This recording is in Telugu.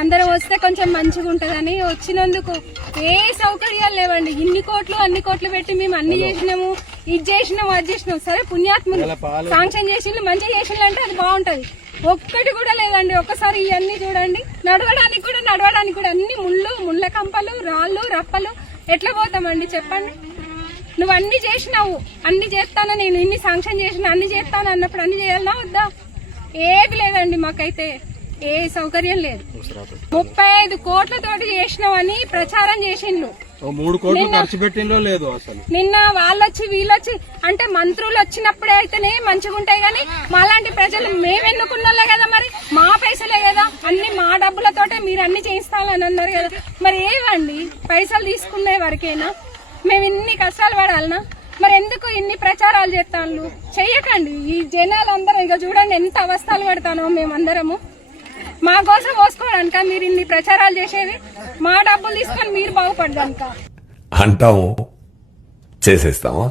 అందరం వస్తే కొంచెం మంచిగా ఉంటదని వచ్చినందుకు ఏ సౌకర్యాలు లేవండి. ఇన్ని కోట్లు అన్ని కోట్లు పెట్టి మేము అన్ని చేసినాము, ఇది చేసినాము అది చేసినాము. సరే పుణ్యాత్ములు శాంక్షన్ చేసిండ్రు మంచిగా చేసిండ్రు అంటే అది బాగుంటది. ఒక్కటి కూడా లేదండి. ఒక్కసారి ఇవన్నీ చూడండి. నడవడానికి కూడా అన్ని ముళ్ళ కంపలు, రాళ్ళు, రప్పలు. ఎట్లా పోతామండి చెప్పండి? నువ్వు అన్ని చేసినావు, అన్ని చేస్తాను, నేను ఇన్ని శాంక్షన్ చేసిన అన్ని చేస్తాను అన్నప్పుడు అన్ని చేయాలన్నా వద్దా? ఏది లేదండి. మాకైతే ఏ సౌకర్యం లేదు. 35 కోట్లతోటి చేసినామని ప్రచారం చేసిండ్రు. 3 కోట్లు ఖర్చు పెట్టిందో లేదు అసలు. నిన్న వాళ్ళొచ్చి వీళ్ళొచ్చి అంటే మంత్రులు వచ్చినప్పుడే అయితేనే మంచిగా ఉంటాయి కానీ మాలాంటి ప్రజలు మేము ఎన్నుకున్నోళ్ళే కదా, మరి మా పైసలే కదా, అన్ని మా డబ్బులతోటే మీరు అన్ని చేయిస్తానని అన్నారు కదా. మరి ఏవండి పైసలు తీసుకునే వరకేనా? మేము ఇన్ని కష్టాలు పడాలనా? మరి ఎందుకు ఇన్ని ప్రచారాలు చేస్తాను? చెయ్యకండి. ఈ జనాలందరూ ఇక చూడండి ఎంత అవస్థలు పడతానో మేమందరము. మా కోసం పోసుకోవడానిక మీరు ఇన్ని ప్రచారాలు చేసేది? మా డబ్బులు తీసుకొని మీరు బాగుపడడానిక అంటాము, చేసేస్తామా?